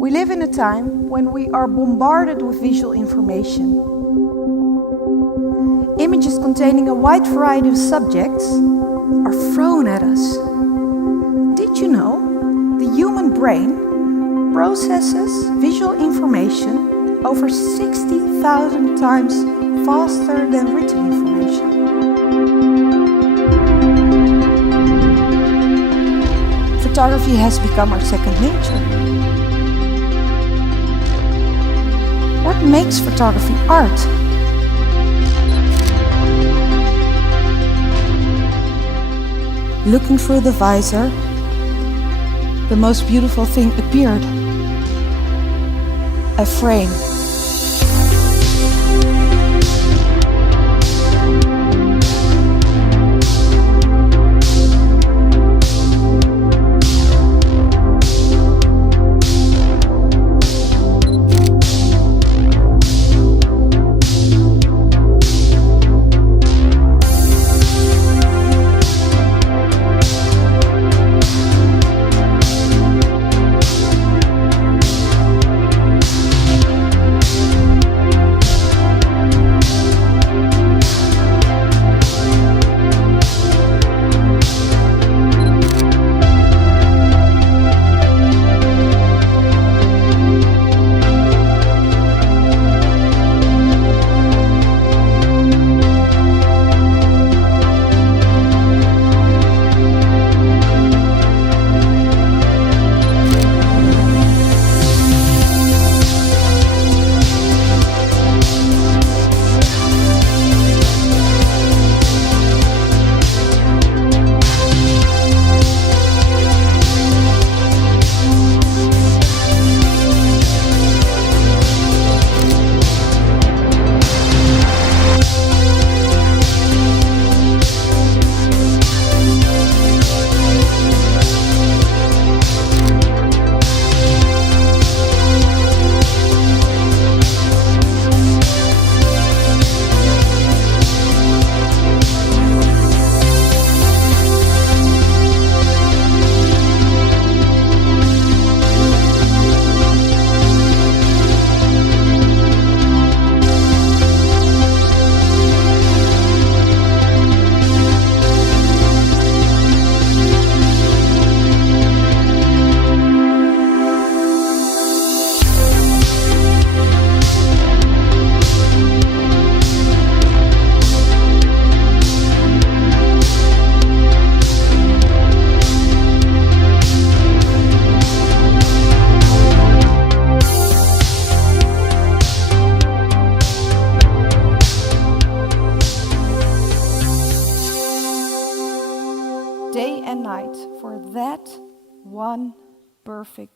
We live in a time when we are bombarded with visual information. Images containing a wide variety of subjects are thrown at us. Did you know the human brain processes visual information over 60,000 times faster than written information? Photography has become our second nature. What makes photography art? Looking through the visor, the most beautiful thing appeared. A frame. Day and night for that one perfect